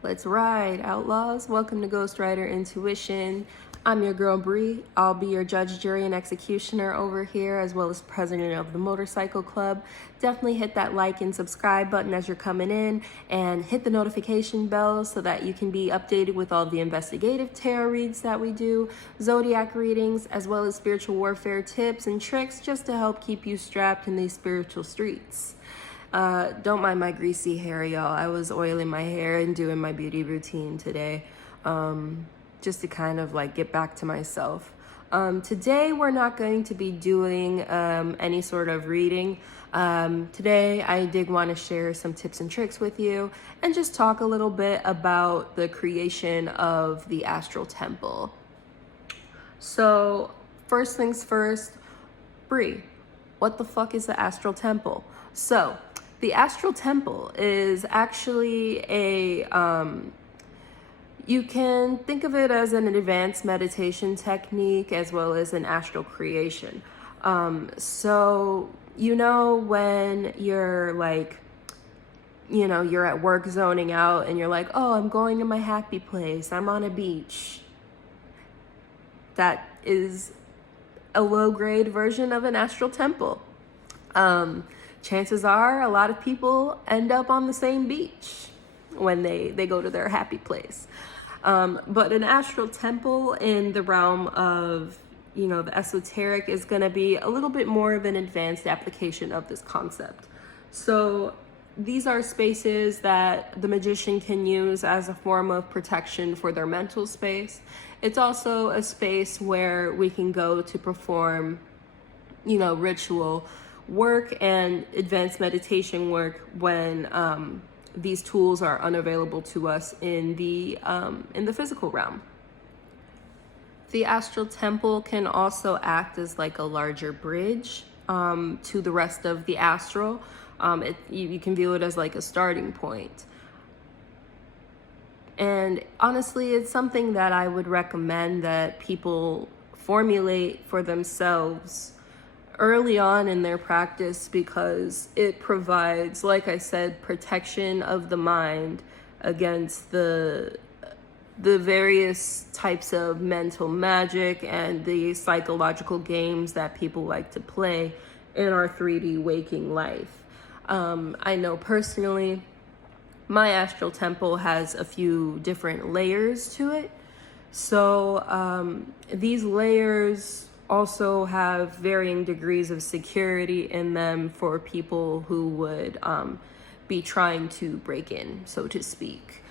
Let's ride, outlaws. Welcome to Ghost Rider Intuition. I'm your girl Bree. I'll be your judge, jury, and executioner over here, as well as president of the motorcycle club. Definitely hit that like and subscribe button as you're coming in, and hit the notification bell so that you can be updated with all the investigative tarot reads that we do, zodiac readings, as well as spiritual warfare tips and tricks just to help keep you strapped in these spiritual streets. Don't mind my greasy hair, y'all. I was oiling my hair and doing my beauty routine today, just to kind of like get back to myself. Today we're not going to be doing any sort of reading. Today I did want to share some tips and tricks with you and just talk a little bit about the creation of the Astral Temple. So first things first, Bree, what the fuck is the Astral Temple? So the Astral Temple is actually you can think of it as an advanced meditation technique as well as an astral creation. So, when you're like, you're at work zoning out and you're like, oh, I'm going to my happy place, I'm on a beach. That is a low-grade version of an astral temple. Chances are a lot of people end up on the same beach when they go to their happy place. But an astral temple in the realm of, the esoteric is going to be a little bit more of an advanced application of this concept. So these are spaces that the magician can use as a form of protection for their mental space. It's also a space where we can go to perform, ritual work and advanced meditation work when these tools are unavailable to us in the physical realm. The astral temple can also act as like a larger bridge to the rest of the astral. You can view it as like a starting point. And honestly, it's something that I would recommend that people formulate for themselves early on in their practice, because it provides, like I said, protection of the mind against the various types of mental magic and the psychological games that people like to play in our 3D waking life. I know personally, my astral temple has a few different layers to it. So these layers also have varying degrees of security in them for people who would be trying to break in, so to speak.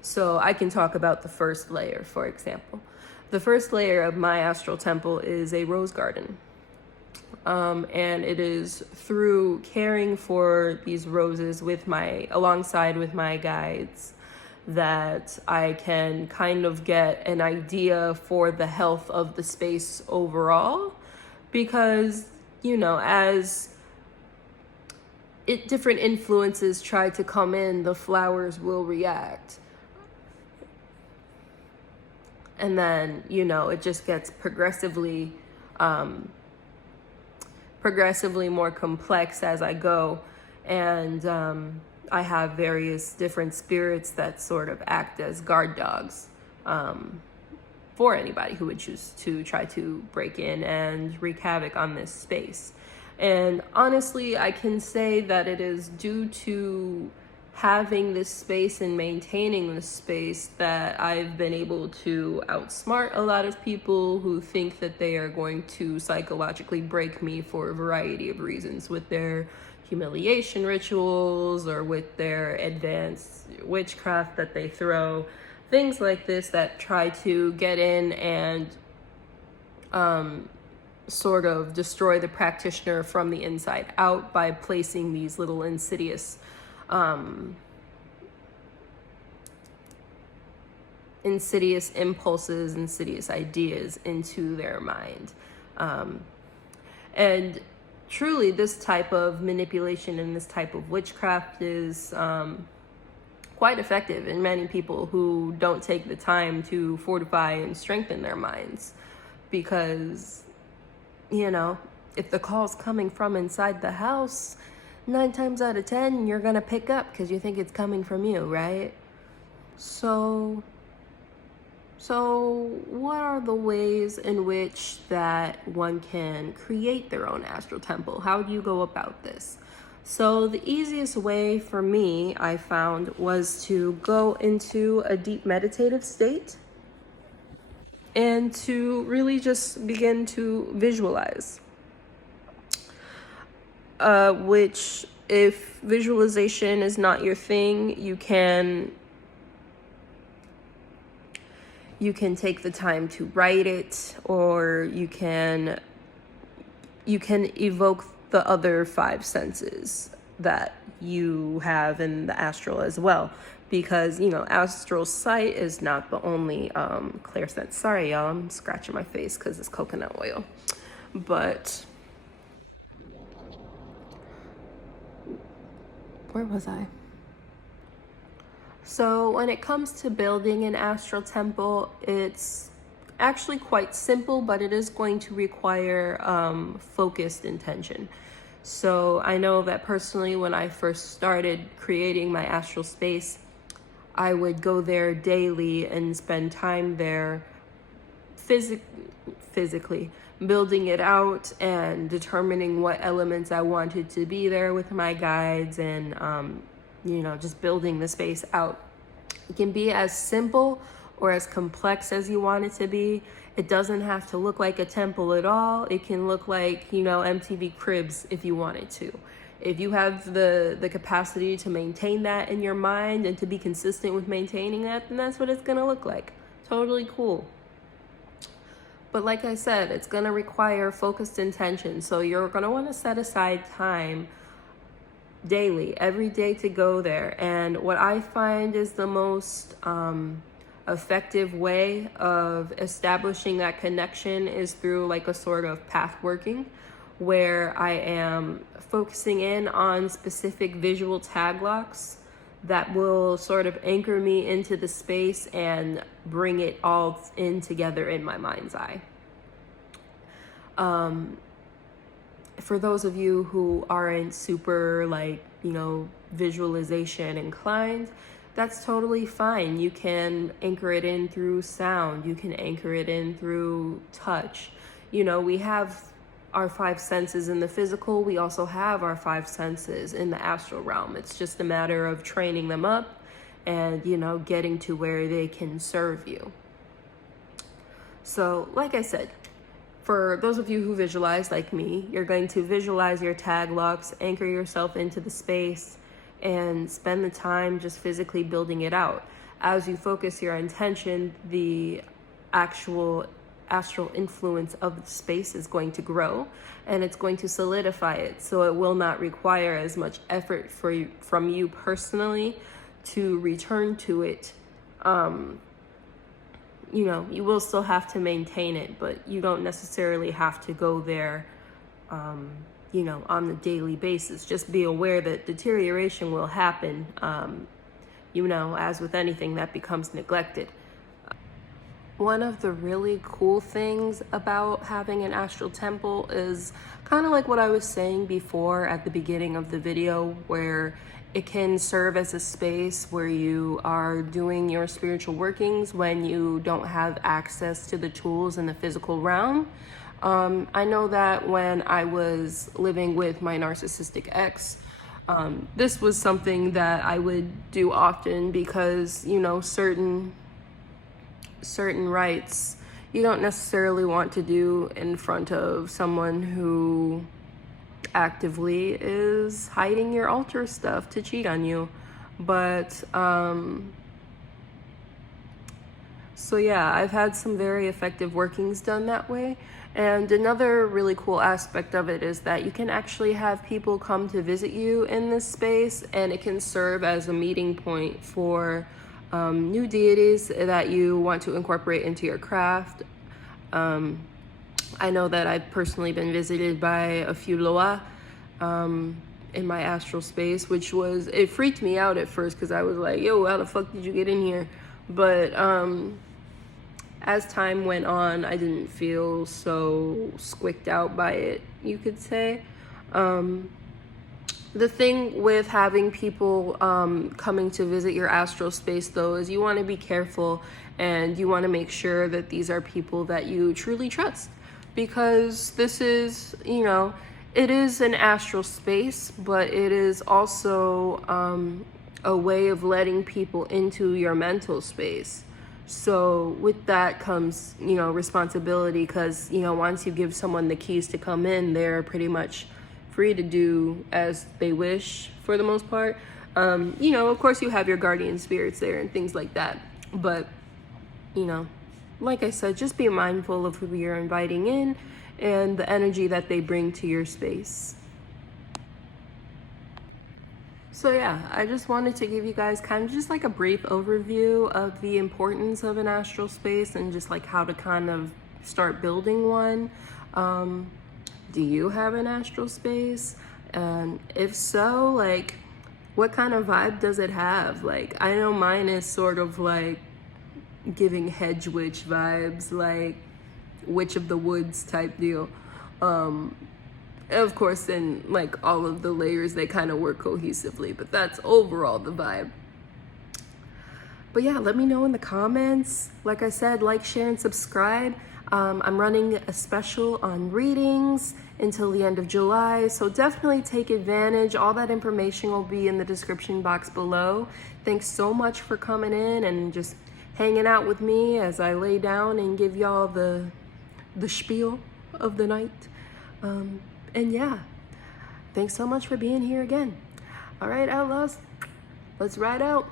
So I can talk about the first layer, for example. The first layer of my astral temple is a rose garden. And it is through caring for these roses alongside with my guides that I can kind of get an idea for the health of the space overall, because, as different influences try to come in, the flowers will react. And then, it just gets progressively more complex as I go. And I have various different spirits that sort of act as guard dogs for anybody who would choose to try to break in and wreak havoc on this space. And honestly, I can say that it is due to having this space and maintaining this space that I've been able to outsmart a lot of people who think that they are going to psychologically break me for a variety of reasons, with their humiliation rituals or with their advanced witchcraft that they throw, things like this that try to get in and sort of destroy the practitioner from the inside out by placing these little insidious impulses, insidious ideas into their mind. And truly, this type of manipulation and this type of witchcraft is quite effective in many people who don't take the time to fortify and strengthen their minds. Because, if the call's coming from inside the house, 9 times out of 10, you're gonna pick up because you think it's coming from you, right? So what are the ways in which that one can create their own astral temple? How do you go about this? So the easiest way for me, I found, was to go into a deep meditative state and to really just begin to visualize. Which, if visualization is not your thing, you can take the time to write it, or you can evoke the other 5 senses that you have in the astral as well, because astral sight is not the only clear sense. Sorry y'all, I'm scratching my face because it's coconut oil. But where was I? So when it comes to building an astral temple, it's actually quite simple, but it is going to require focused intention. So I know that personally, when I first started creating my astral space, I would go there daily and spend time there physically building it out and determining what elements I wanted to be there with my guides, and just building the space out. It can be as simple or as complex as you want it to be. It doesn't have to look like a temple at all. It can look like, MTV Cribs if you wanted to. If you have the capacity to maintain that in your mind and to be consistent with maintaining that, then that's what it's gonna look like. Totally cool. But like I said, it's gonna require focused intention. So you're gonna wanna set aside time daily, every day, to go there. And what I find is the most effective way of establishing that connection is through like a sort of path working, where I am focusing in on specific visual tag locks that will sort of anchor me into the space and bring it all in together in my mind's eye. For those of you who aren't super visualization inclined, that's totally fine. You can anchor it in through sound. You can anchor it in through touch. We have our 5 senses in the physical. We also have our 5 senses in the astral realm. It's just a matter of training them up and, getting to where they can serve you. So, like I said, for those of you who visualize like me, you're going to visualize your tag locks, anchor yourself into the space, and spend the time just physically building it out. As you focus your intention, the actual astral influence of the space is going to grow, and it's going to solidify it. So it will not require as much effort from you personally to return to it. You will still have to maintain it, but you don't necessarily have to go there, on a daily basis. Just be aware that deterioration will happen, as with anything that becomes neglected. One of the really cool things about having an astral temple is kind of like what I was saying before at the beginning of the video, where it can serve as a space where you are doing your spiritual workings when you don't have access to the tools in the physical realm. I know that when I was living with my narcissistic ex, this was something that I would do often because, certain rites you don't necessarily want to do in front of someone who actively is hiding your altar stuff to cheat on you. But so yeah, I've had some very effective workings done that way. And another really cool aspect of it is that you can actually have people come to visit you in this space, and it can serve as a meeting point for new deities that you want to incorporate into your craft. I know that I've personally been visited by a few loa in my astral space, which it freaked me out at first because I was like, yo, how the fuck did you get in here? But as time went on, I didn't feel so squicked out by it, you could say. The thing with having people coming to visit your astral space, though, is you want to be careful and you want to make sure that these are people that you truly trust. Because this is, you know, it is an astral space, but it is also a way of letting people into your mental space. So with that comes, you know, responsibility, because, you know, once you give someone the keys to come in, they're pretty much free to do as they wish for the most part. You know, of course you have your guardian spirits there and things like that. But, you know, like I said, just be mindful of who you're inviting in and the energy that they bring to your space. So yeah, I just wanted to give you guys kind of just like a brief overview of the importance of an astral space and just like how to kind of start building one. Do you have an astral space? And if so, like, what kind of vibe does it have? Like, I know mine is sort of like giving hedge witch vibes, like witch of the woods type deal. Of course, in like all of the layers, they kind of work cohesively, but that's overall the vibe. But yeah, let me know in the comments. Like I said, like, share, and subscribe. I'm running a special on readings until the end of July, so definitely take advantage. All that information will be in the description box below. Thanks so much for coming in and just hanging out with me as I lay down and give y'all the spiel of the night. And yeah, thanks so much for being here again. All right, outlaws, let's ride out.